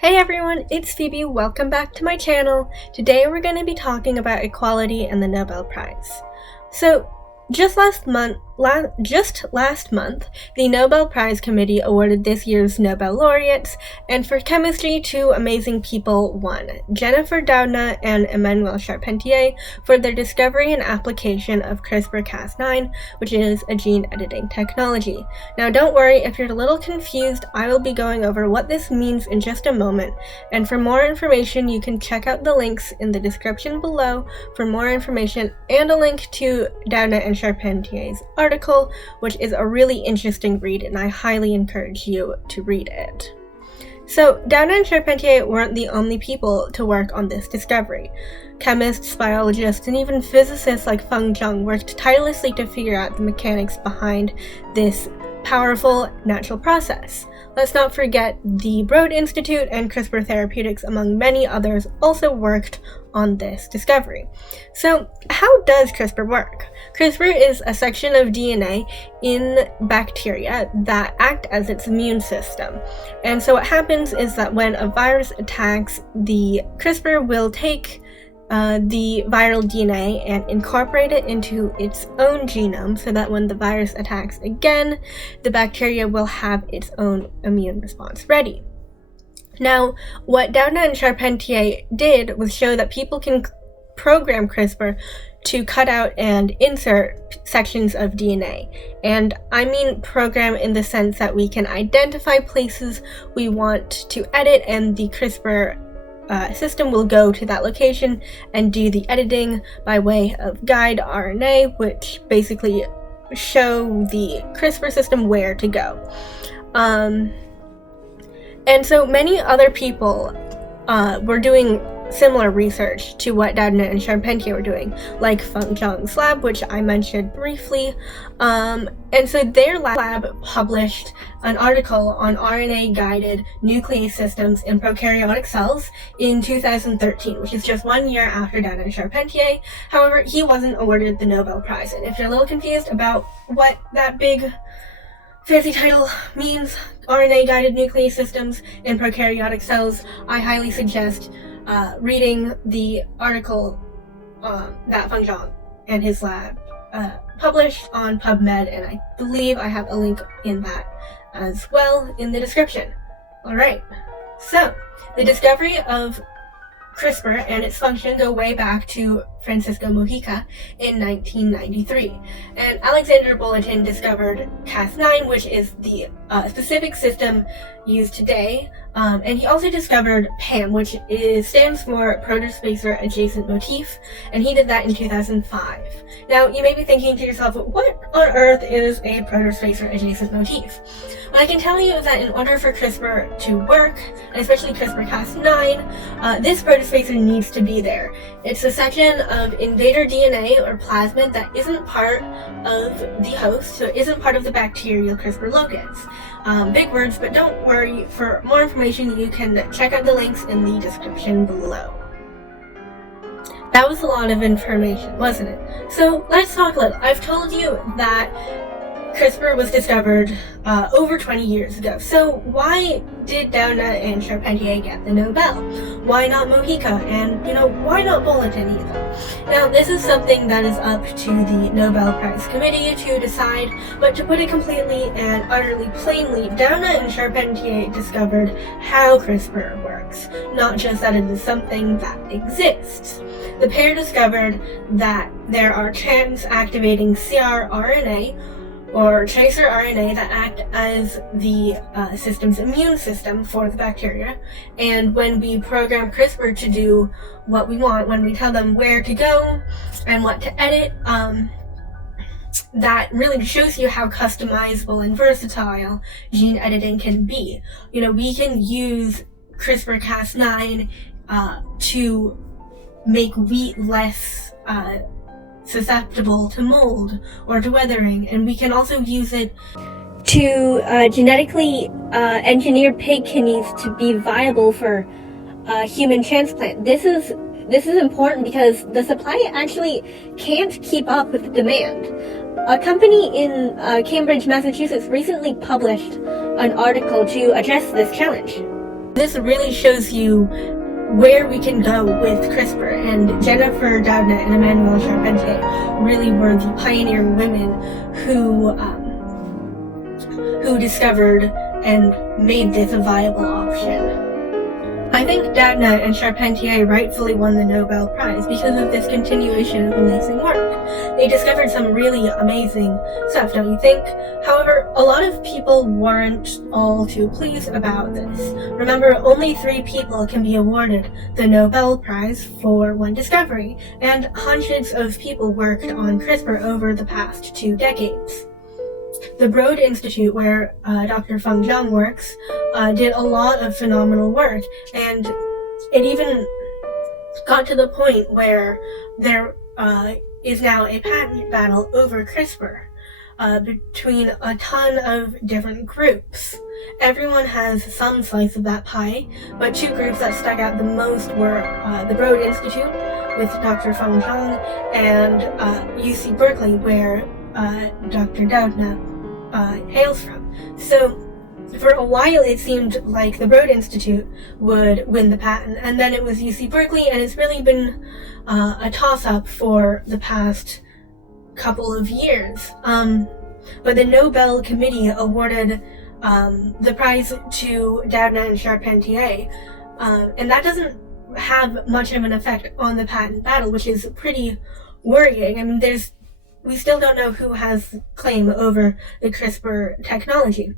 Hey everyone, it's Phoebe. Welcome back to my channel. Today we're going to be talking about equality and the Nobel Prize. So, just last month, the Nobel Prize Committee awarded this year's Nobel laureates, and for chemistry, two amazing people won: Jennifer Doudna and Emmanuel Charpentier for their discovery and application of CRISPR Cas9, which is a gene editing technology. Now don't worry if you're a little confused, I will be going over what this means in just a moment, and for more information you can check out the links in the description below for more information and a link to Doudna and Charpentier's article, which is a really interesting read, and I highly encourage you to read it. So, Doudna and Charpentier weren't the only people to work on this discovery. Chemists, biologists, and even physicists like Zhang worked tirelessly to figure out the mechanics behind this powerful natural process. Let's not forget the Broad Institute and CRISPR Therapeutics, among many others, also worked on this discovery. So, how does CRISPR work? CRISPR is a section of DNA in bacteria that act as its immune system. And so what happens is that when a virus attacks, the CRISPR will take the viral DNA and incorporate it into its own genome so that when the virus attacks again, the bacteria will have its own immune response ready. Now, what Doudna and Charpentier did was show that people can program CRISPR to cut out and insert sections of DNA. And I mean program in the sense that we can identify places we want to edit, and the CRISPR system will go to that location and do the editing by way of guide RNA, which basically show the CRISPR system where to go. And so many other people were doing similar research to what Doudna and Charpentier were doing, like Zhang's lab, which I mentioned briefly. And so their lab published an article on RNA-guided nuclease systems in prokaryotic cells in 2013, which is just 1 year after Doudna and Charpentier. However, he wasn't awarded the Nobel Prize. And if you're a little confused about what that big fancy title means, RNA-guided nuclease systems in prokaryotic cells, I highly suggest reading the article that Zhang and his lab published on PubMed, and I believe I have a link in that as well in the description. Alright, so the discovery of CRISPR and its function go way back to Francisco Mojica in 1993. And Alexander Bulletin discovered Cas9, which is the specific system used today. And he also discovered PAM, which stands for Protospacer Adjacent Motif, and he did that in 2005. Now, you may be thinking to yourself, what on earth is a Protospacer Adjacent Motif? What I can tell you is that in order for CRISPR to work, and especially CRISPR Cas9, this protospacer needs to be there. It's a section of invader DNA or plasmid that isn't part of the host, so it isn't part of the bacterial CRISPR locus. Big words, but don't worry. For more information, you can check out the links in the description below. That was a lot of information, wasn't it? So let's talk a little. I've told you that CRISPR was discovered over 20 years ago. So why did Doudna and Charpentier get the Nobel? Why not Mojica? And, why not Bulletin either? Now, this is something that is up to the Nobel Prize Committee to decide, but to put it completely and utterly plainly, Doudna and Charpentier discovered how CRISPR works, not just that it is something that exists. The pair discovered that there are trans-activating cRNA, or tracer RNA, that act as the system's immune system for the bacteria. And when we program CRISPR to do what we want, when we tell them where to go and what to edit, that really shows you how customizable and versatile gene editing can be. We can use CRISPR Cas9 to make wheat less susceptible to mold or to weathering, and we can also use it to genetically engineer pig kidneys to be viable for human transplant. This is important because the supply actually can't keep up with the demand. A company in Cambridge, Massachusetts recently published an article to address this challenge. this really shows you where we can go with CRISPR, and Jennifer Doudna and Emmanuelle Charpentier really were the pioneering women who discovered and made this a viable option. I think Doudna and Charpentier rightfully won the Nobel Prize because of this continuation of amazing work. They discovered some really amazing stuff, don't you think? However, a lot of people weren't all too pleased about this. Remember, only 3 people can be awarded the Nobel Prize for one discovery, and hundreds of people worked on CRISPR over the past 2 decades. The Broad Institute, where Dr. Zhang works, did a lot of phenomenal work, and it even got to the point where there is now a patent battle over CRISPR between a ton of different groups. Everyone has some slice of that pie, but 2 groups that stuck out the most were the Broad Institute with Dr. Zhang and UC Berkeley, where Dr. Doudna hails from. So for a while it seemed like the Broad Institute would win the patent, and then it was UC Berkeley, and it's really been a toss-up for the past couple of years. But the Nobel Committee awarded the prize to Doudna and Charpentier, and that doesn't have much of an effect on the patent battle, which is pretty worrying. I mean, we still don't know who has claim over the CRISPR technology.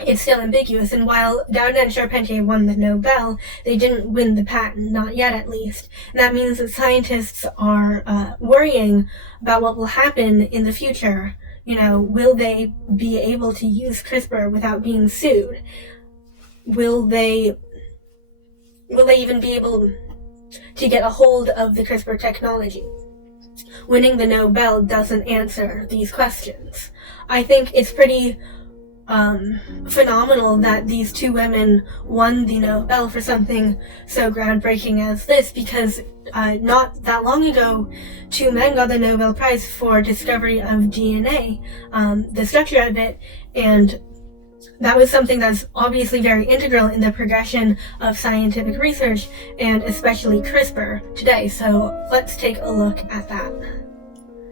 It's still ambiguous, and while Doudna and Charpentier won the Nobel, they didn't win the patent, not yet at least. And that means that scientists are worrying about what will happen in the future. You know, will they be able to use CRISPR without being sued? Will they even be able to get a hold of the CRISPR technology? Winning the Nobel doesn't answer these questions. I think it's pretty phenomenal that these 2 women won the Nobel for something so groundbreaking as this, because not that long ago, 2 men got the Nobel Prize for discovery of DNA, the structure of it, and that was something that's obviously very integral in the progression of scientific research, and especially CRISPR today. So let's take a look at that.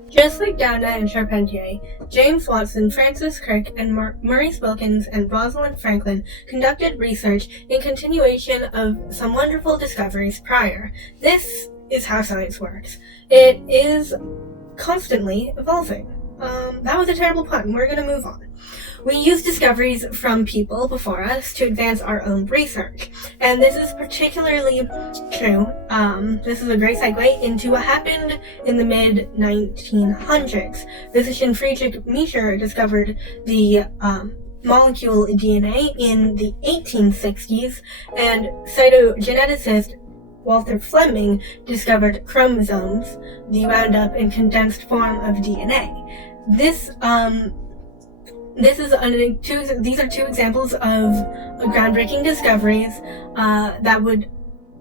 Just like Doudna and Charpentier, James Watson, Francis Crick, and Maurice Wilkins and Rosalind Franklin conducted research in continuation of some wonderful discoveries prior. This is how science works. It is constantly evolving. That was a terrible pun. We're going to move on. We use discoveries from people before us to advance our own research. And this is particularly true. This is a great segue into what happened in the mid-1900s. Physician Friedrich Miescher discovered the molecule DNA in the 1860s, and cytogeneticist Walter Fleming discovered chromosomes, the wound up and condensed form of DNA. These are 2 examples of groundbreaking discoveries that would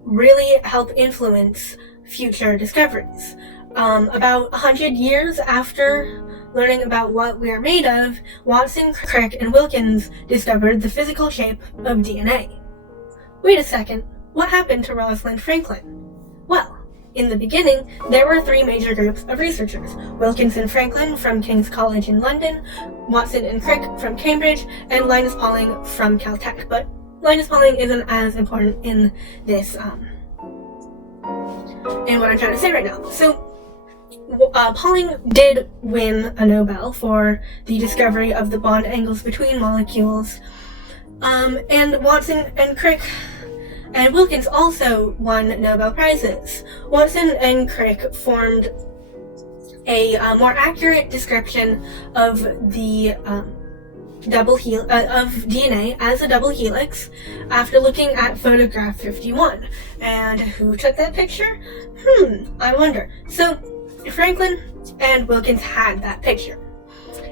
really help influence future discoveries. About 100 years after learning about what we are made of, Watson, Crick, and Wilkins discovered the physical shape of DNA. Wait a second, what happened to Rosalind Franklin? Well, in the beginning, there were 3 major groups of researchers: Wilkins and Franklin from King's College in London, Watson and Crick from Cambridge, and Linus Pauling from Caltech. But Linus Pauling isn't as important in this, in what I'm trying to say right now. So, Pauling did win a Nobel for the discovery of the bond angles between molecules, and Watson and Crick and Wilkins also won Nobel Prizes. Watson and Crick formed a more accurate description of the of DNA as a double helix after looking at photograph 51. And who took that picture? I wonder. So Franklin and Wilkins had that picture,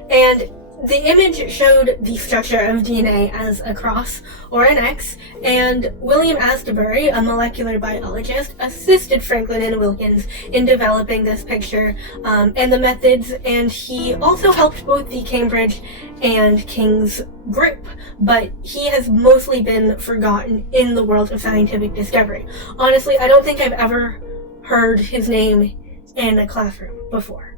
and the image showed the structure of DNA as a cross or an X, and William Asbury, a molecular biologist, assisted Franklin and Wilkins in developing this picture and the methods, and he also helped both the Cambridge and King's group, but he has mostly been forgotten in the world of scientific discovery. Honestly, I don't think I've ever heard his name in a classroom before.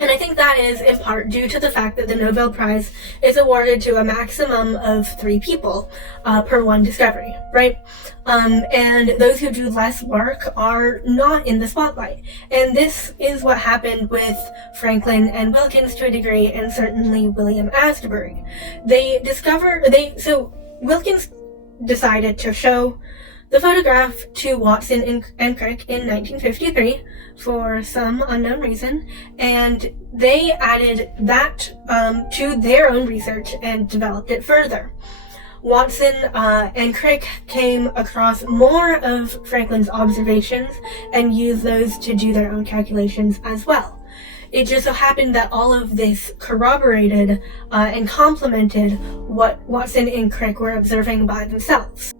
And I think that is in part due to the fact that the Nobel Prize is awarded to a maximum of 3 people per one discovery, right? And those who do less work are not in the spotlight. And this is what happened with Franklin and Wilkins to a degree, and certainly William Asbury. So Wilkins decided to show the photograph to Watson and Crick in 1953 for some unknown reason, and they added that to their own research and developed it further. Watson and Crick came across more of Franklin's observations and used those to do their own calculations as well. It just so happened that all of this corroborated and complemented what Watson and Crick were observing by themselves.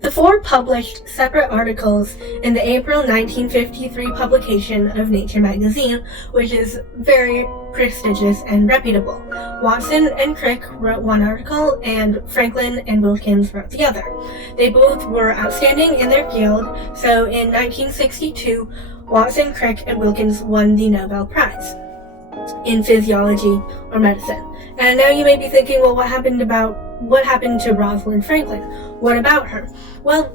The 4 published separate articles in the April 1953 publication of Nature magazine, which is very prestigious and reputable. Watson and Crick wrote one article, and Franklin and Wilkins wrote the other. They both were outstanding in their field, so in 1962, Watson, Crick, and Wilkins won the Nobel Prize in physiology or medicine. And now you may be thinking, well, what happened to Rosalind Franklin? What about her? Well,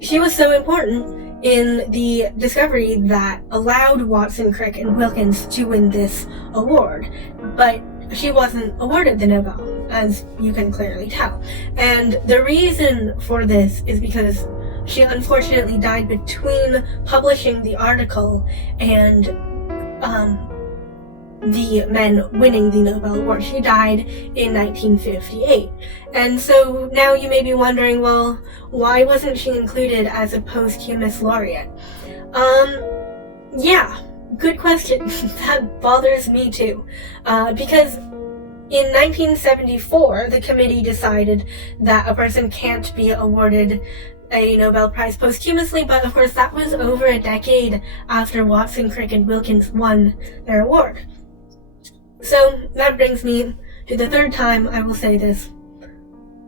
she was so important in the discovery that allowed Watson, Crick, and Wilkins to win this award, but she wasn't awarded the Nobel, as you can clearly tell. And the reason for this is because she unfortunately died between publishing the article and the men winning the Nobel Award. She died in 1958. And so now you may be wondering, well, why wasn't she included as a posthumous laureate? Yeah, good question. That bothers me too. Because in 1974, the committee decided that a person can't be awarded a Nobel Prize posthumously, but of course that was over a decade after Watson, Crick, and Wilkins won their award. So that brings me to the 3rd time I will say this.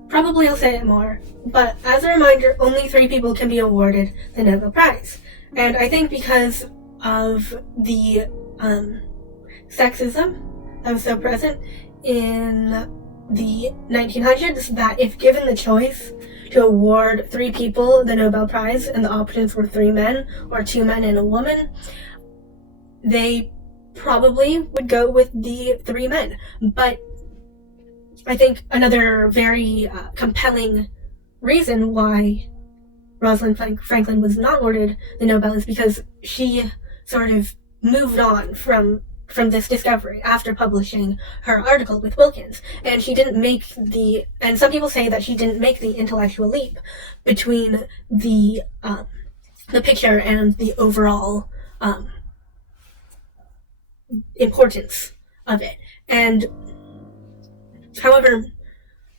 Probably I'll say it more, but as a reminder, only 3 people can be awarded the Nobel Prize. And I think because of the sexism that was so present in the 1900s, that if given the choice to award 3 people the Nobel Prize and the options were 3 men or 2 men and a woman, they probably would go with the 3 men. But I think another very compelling reason why Rosalind Franklin was not awarded the Nobel is because she sort of moved on from this discovery after publishing her article with Wilkins. And she didn't make and some people say that she didn't make the intellectual leap between the picture and the overall importance of it. And however,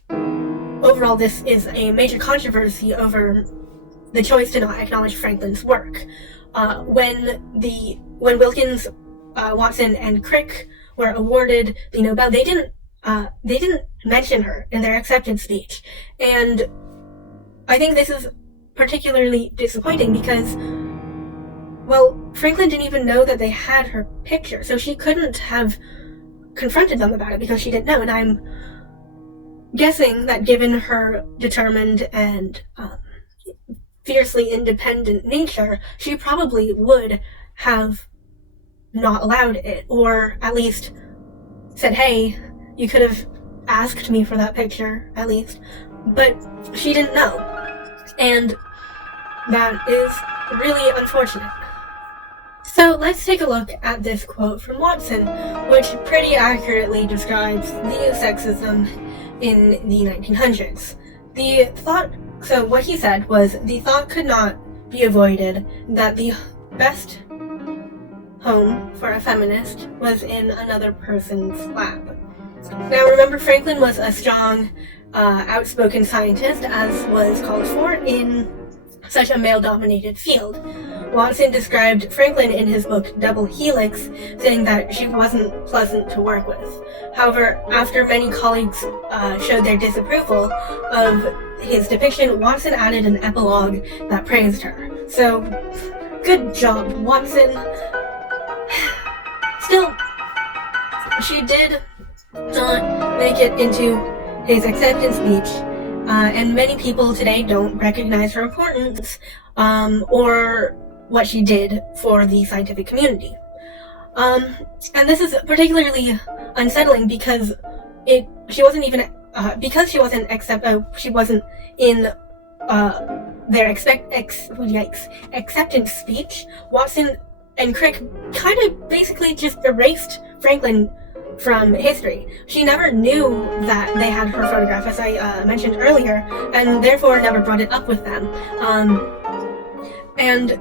overall this is a major controversy over the choice to not acknowledge Franklin's work. When Wilkins, Watson, and Crick were awarded the Nobel, they didn't mention her in their acceptance speech. And I think this is particularly disappointing because, well, Franklin didn't even know that they had her picture, so she couldn't have confronted them about it because she didn't know. And I'm guessing that given her determined and fiercely independent nature, she probably would have not allowed it, or at least said, hey, you could have asked me for that picture, at least. But she didn't know. And that is really unfortunate. So let's take a look at this quote from Watson, which pretty accurately describes the sexism in the 1900s. So what he said was, the thought could not be avoided that the best home for a feminist was in another person's lab. Now remember, Franklin was a strong, outspoken scientist, as was called for in such a male-dominated field. Watson described Franklin in his book Double Helix, saying that she wasn't pleasant to work with. However, after many colleagues showed their disapproval of his depiction, Watson added an epilogue that praised her. So, good job, Watson. Still, she did not make it into his acceptance speech, and many people today don't recognize her importance or what she did for the scientific community. And this is particularly unsettling because she wasn't in their acceptance speech. Watson and Crick kind of basically just erased Franklin from history. She never knew that they had her photograph, as I mentioned earlier, and therefore never brought it up with them. And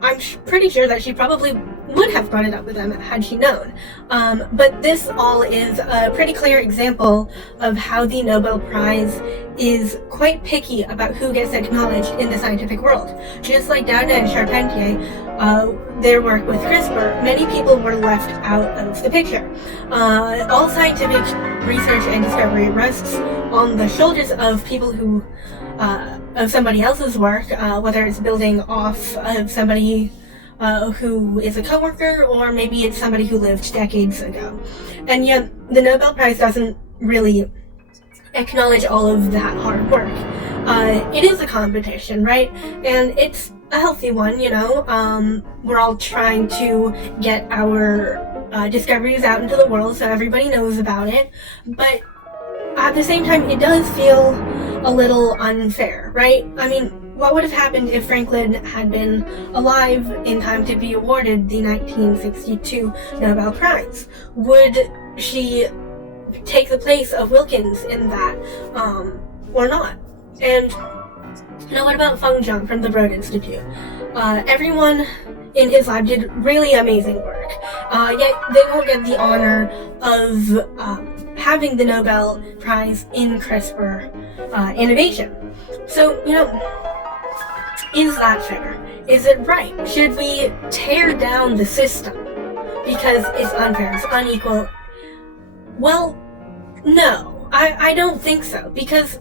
I'm pretty sure that she probably would have brought it up with them had she known. But this all is a pretty clear example of how the Nobel Prize is quite picky about who gets acknowledged in the scientific world. Just like Doudna and Charpentier, their work with CRISPR, many people were left out of the picture. All scientific research and discovery rests on the shoulders of people who of somebody else's work, whether it's building off of somebody who is a coworker, or maybe it's somebody who lived decades ago. And yet, the Nobel Prize doesn't really acknowledge all of that hard work. It is a competition, right? And it's a healthy one, you know. We're all trying to get our discoveries out into the world so everybody knows about it. But at the same time, it does feel a little unfair, right? I mean, what would have happened if Franklin had been alive in time to be awarded the 1962 Nobel Prize? Would she take the place of Wilkins in that, or not? And, you know, what about Zhang from the Broad Institute? Everyone in his lab did really amazing work, yet they won't get the honor of having the Nobel Prize in CRISPR innovation. So, you know, is that fair? Is it right? Should we tear down the system because it's unfair, it's unequal? Well, no, I don't think so, because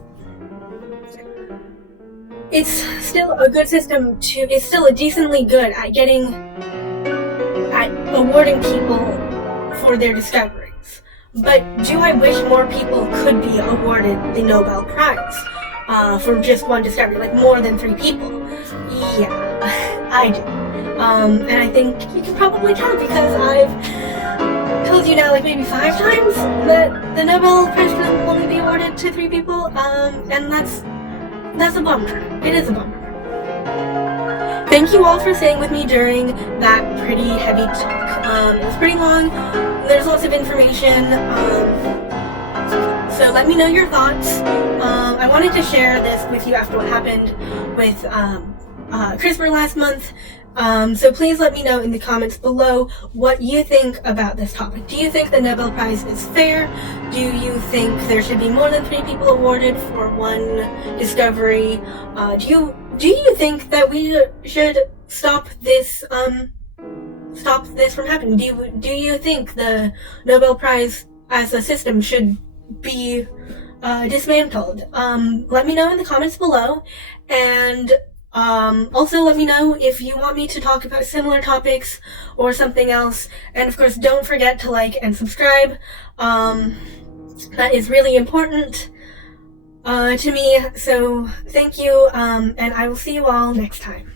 it's still a good system it's still a decently good at awarding people for their discoveries. But do I wish more people could be awarded the Nobel Prize for just one discovery, like more than 3 people? Yeah, I do. And I think you can probably tell because I've told you now like maybe 5 times that the Nobel Prize can only be awarded to 3 people, and that's a bummer. It is a bummer. Thank you all for staying with me during that pretty heavy talk. It was pretty long. There's lots of information. So let me know your thoughts. I wanted to share this with you after what happened with CRISPR last month. So please let me know in the comments below what you think about this topic. Do you think the Nobel Prize is fair? Do you think there should be more than 3 people awarded for one discovery? Do you think that we should stop this from happening? Do you think the Nobel Prize as a system should be dismantled? Let me know in the comments below, and also let me know if you want me to talk about similar topics or something else. And of course, don't forget to like and subscribe. That is really important to me. So thank you, and I will see you all next time.